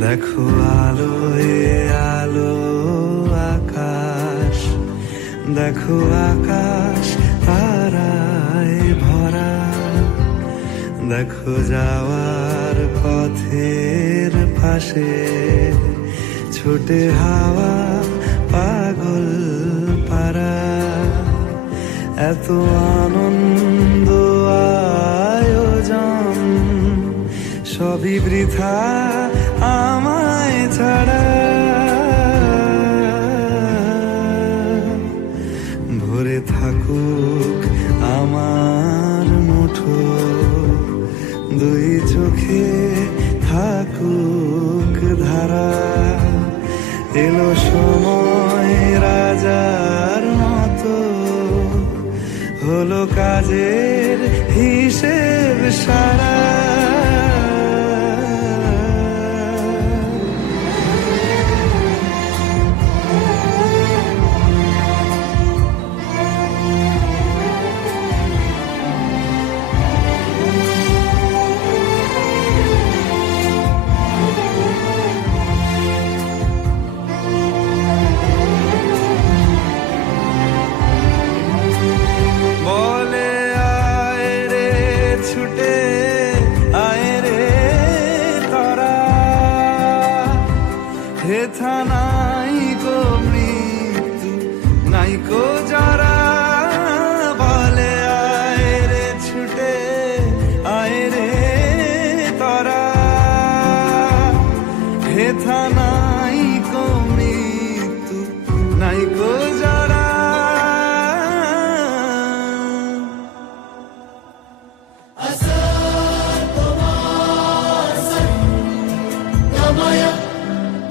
দেখো আলোয় আলো আকাশ, দেখো আকাশ তারায় ভরা, দেখো যাওয়ার পথের পাশে ছুটে হাওয়া পাগল পারা। এত আনন্দ আয়োজন সবই বৃথা আমায় ছাড়া। ভরে থাকুক আমার মুঠো, দুই চোখে থাকুক ধারা। এলো সময় রাজার মতো, হলো কাজের হিসেব সারা। হেথা নাই কো মৃত্যু নাই কো যারা, বলে আয় রে ছুটে আয় রে তারা। হেথা নাই কো মৃত্যু নাই কো যারা। Gamaya,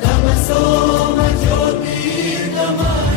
Gamasoma, Jyotirgamaya.